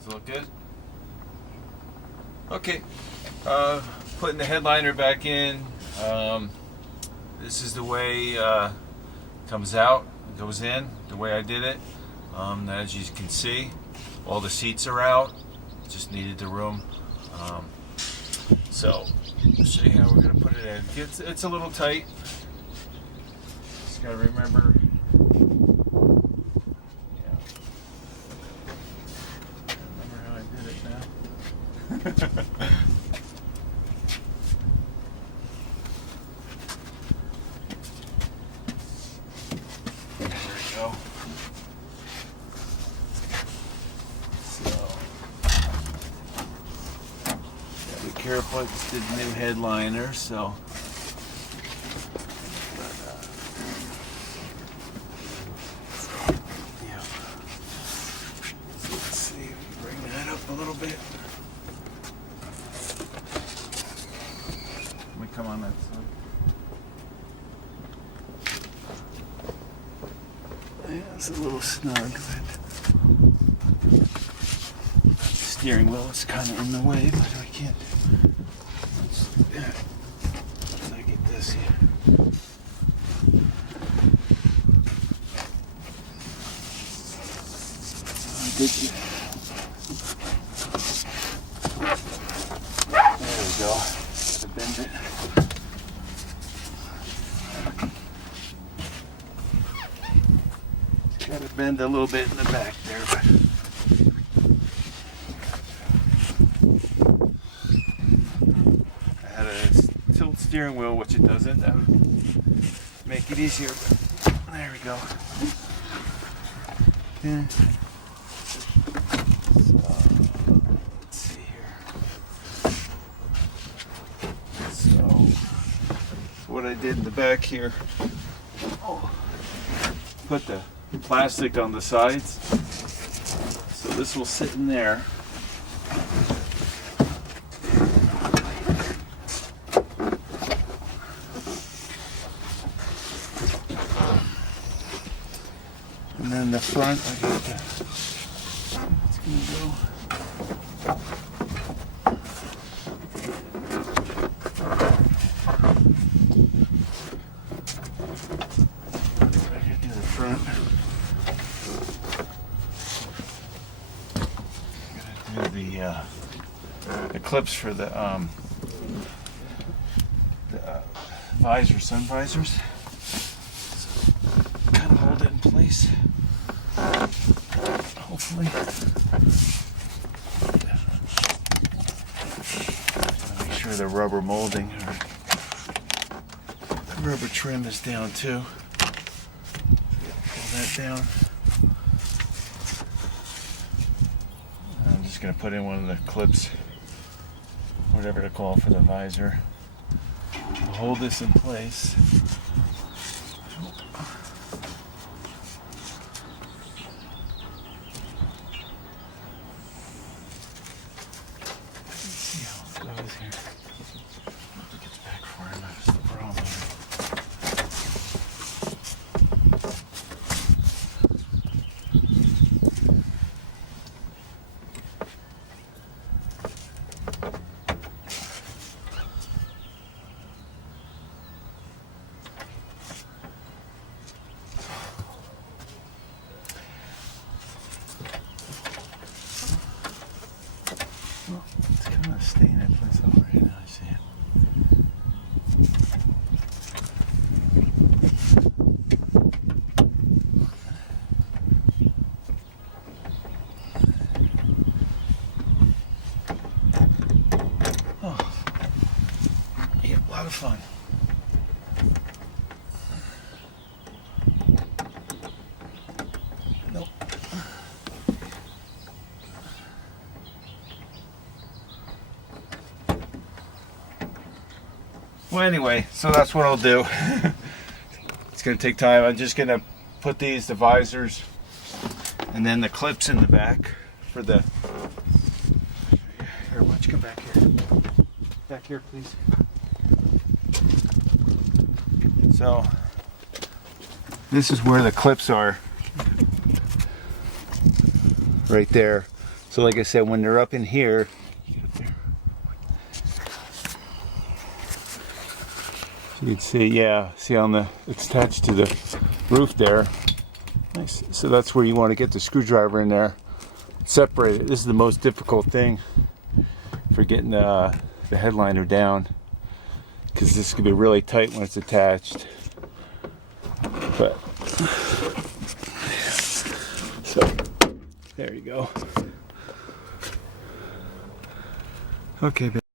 Does it look good? Okay. Putting the headliner back in. This is the way it comes out. It goes in the way I did it. As you can see, all the seats are out. Just needed the room. So, I'll show you how we're going to put it in. It's a little tight. Just got to remember. Remember how I did it now. There we go. So, gotta be careful. I just did new headliner, so. Yeah. So let's see. Bring that up a little bit. Let me come on that side. Yeah, it's a little snug, but steering wheel is kind of in the way, but I can't. Can I get this here? Did you? There we go. Gotta bend it. Gotta bend a little bit in the back there, but I had a tilt steering wheel, which it doesn't. That would make it easier, but there we go. Yeah. So, let's see here. So, what I did in the back here, put the plastic on the sides, so this will sit in there. And then the front, I got the, it's gonna go. I gotta do the front. Gotta do the clips for the visor, sun visors. So, kind of hold it in place. Hopefully. Make sure the rubber molding or the rubber trim is down too. Pull that down. I'm just going to put in one of the clips, whatever to call for the visor. I'll hold this in place. It's kind of staying in place already. Now I see it. Oh, yeah, a lot of fun. Nope. Well, anyway, so that's what I'll do. It's going to take time. I'm just going to put the visors and then the clips in the back for the... Here, why don't you come back here? Back here, please. So, this is where the clips are. Right there. So like I said, when they're up in here, you can see, yeah, see on the, it's attached to the roof there. Nice. So that's where you want to get the screwdriver in there, separate it. This is the most difficult thing for getting the headliner down, because this could be really tight when it's attached. But so there you go. Okay.